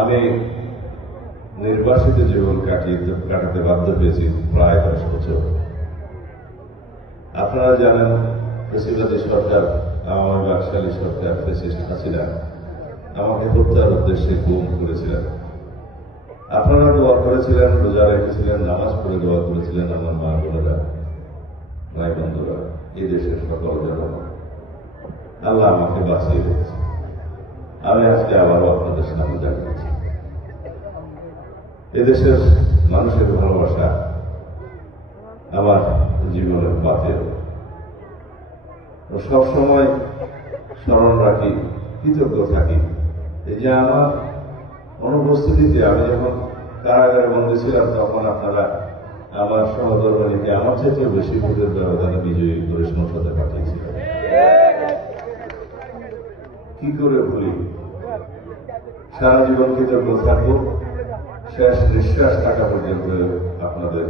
আমি নির্বাসিত জীবন কাটিয়ে কাটাতে বাধ্য হয়েছি প্রায় দশ বছর। আপনারা জানেন ফেসিবাদী সরকার, আওয়ামী বাকশালী সরকার ফেসিস্ট হাসিনা আমাকে হত্যার উদ্দেশ্যে গুম করেছিলেন। আপনারা দোয়া করেছিলেন, রোজা রেখেছিলেন, নামাজ পড়ে দোয়া করেছিলেন আমার মা বোনেরা, ভাই বন্ধুরা, এই দেশের সকল জনগণ। আল্লাহ আমাকে বাঁচিয়ে রেখেছে আমি আজকে আবারও আপনাদের সামনে দাঁড়িয়েছি এদেশের মানুষের ভালোবাসা আমার জীবনের পাতে সবসময় স্মরণ রাখি, কৃতজ্ঞ থাকি। এই যে আমার অনুপস্থিতিতে আমি যখন কারাগারে বন্দী ছিলাম, তখন আপনারা আমার সহধর্মীকে আমার চাইতে বেশি ভোটের ব্যবধানে বিজয়ী করে সংসদে পাঠিয়েছিলেন। কি করে ভুলি? সারা জীবন কৃতজ্ঞ থাকব। শেষ নিঃশ্বাস থাকা পর্যন্ত আপনাদের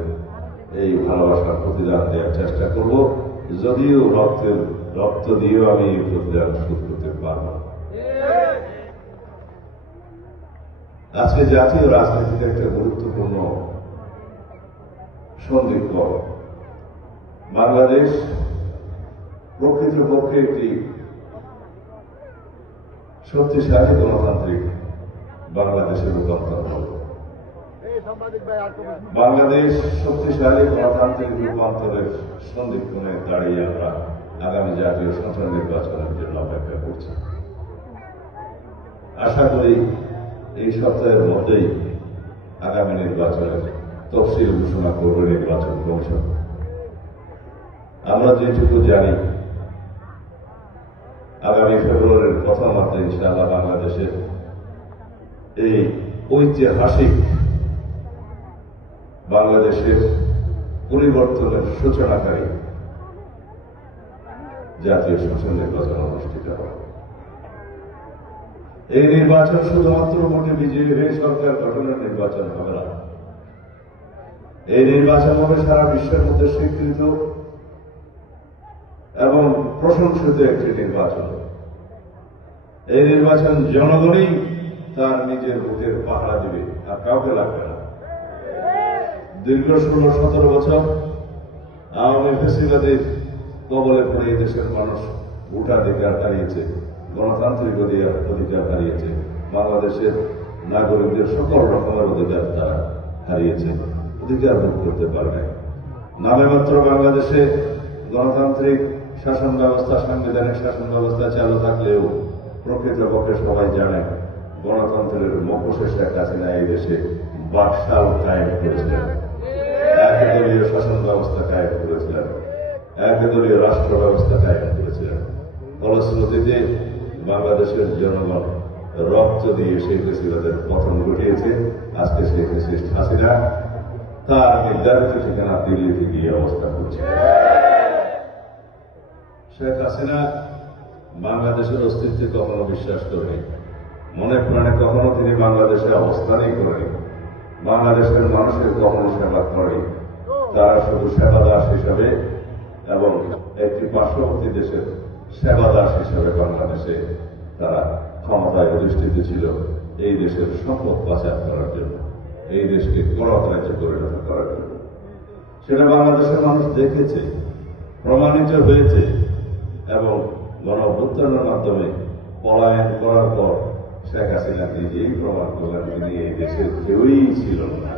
এই ভালোবাসার প্রতিদান দেওয়ার চেষ্টা করব। যদিও রক্তের, রক্ত দিয়েও আমি এই প্রতিদান শোধ করতে পারব আজকে জাতীয় রাজনীতিতে একটা গুরুত্বপূর্ণ সন্দিগ্ধ বাংলাদেশ প্রকৃতপক্ষে একটি শক্তিশালী গণতান্ত্রিক বাংলাদেশের রূপান্তর হবে বাংলাদেশ শক্তিশালী গণতান্ত্রিক রূপান্তরের সন্ধিক্ষণে দাঁড়িয়ে আমরা আগামী জাতীয় সংসদ নির্বাচনের জন্য অপেক্ষা করছি। আশা করি এই সপ্তাহের মধ্যেই আগামী নির্বাচনের তফসিল ঘোষণা করবে নির্বাচন কমিশন। আমরা যেটুকু জানি, আগামী ফেব্রুয়ারির প্রথম প্রথমার্ধে ইনশাআল্লাহ বাংলাদেশের এই ঐতিহাসিক বাংলাদেশের পরিবর্তনের সূচনাকারী জাতীয় সংসদ নির্বাচন অনুষ্ঠিত হবে। এই নির্বাচন শুধুমাত্র ভোটে বিজয়ী হয়ে সরকার গঠনের নির্বাচন হবে না। এই নির্বাচন হবে সারা বিশ্বের মধ্যে স্বীকৃত এবং প্রশংসিত একটি নির্বাচন। এই নির্বাচন জনগণই তার নিজের ভোটের পাহারা দিবে আর কাউকে লাগবে না। দীর্ঘ ষোলো সতেরো বছর আওয়ামী ফেসিবাদের কবলে পড়ে এই দেশের মানুষ ভোটাধিকার হারিয়েছে গণতান্ত্রিক অধিকার অধিকার হারিয়েছে। বাংলাদেশের নাগরিকদের সকল রকমের অধিকার তারা হারিয়েছে, অধিকার ভোগ করতে পারবে নামে মাত্র বাংলাদেশে গণতান্ত্রিক শাসন ব্যবস্থা, সাংবিধানিক শাসন ব্যবস্থা চালু থাকলেও প্রকৃতপক্ষে সবাই জানে গণতন্ত্রের মুখোশে শেখ হাসিনা এই দেশে, বাকশাল কায়েম ব্যবস্থা কায়েম করেছিলেন। ফলশ্রুতিতে বাংলাদেশের জনগণ রক্ত দিয়ে সেই ফেসিবাদের পতন ঘটিয়েছে। আজকে সেই ফেসিস্ট হাসিনা, তার নির্ধারিত ঠিকানা দিল্লিতে গিয়ে অবস্থান করছে। শেখ হাসিনা বাংলাদেশের অস্তিত্বে কখনো বিশ্বাস করেনি। মনে প্রাণে কখনো তিনি বাংলাদেশে অবস্থানই করেনি। বাংলাদেশের মানুষের কখনো সেবা করেনি। তারা শুধু সেবা দাস হিসাবে এবং একটি পার্শ্ববর্তী দেশের সেবা দাস হিসাবে বাংলাদেশে তারা ক্ষমতায় অধিষ্ঠিত ছিল। এই দেশের সম্পদ পাচার করার জন্য, এই দেশকে করক রাজ্য পরিণত করার জন্য। সেটা বাংলাদেশের মানুষ দেখেছে, প্রমাণিত হয়েছে এবং গণ অভ্যুত্থানের মাধ্যমে পলায়ন করার পর শেখ হাসিনা নিজেই প্রমাণ করলেন তিনি এই দেশের কেউই ছিল না।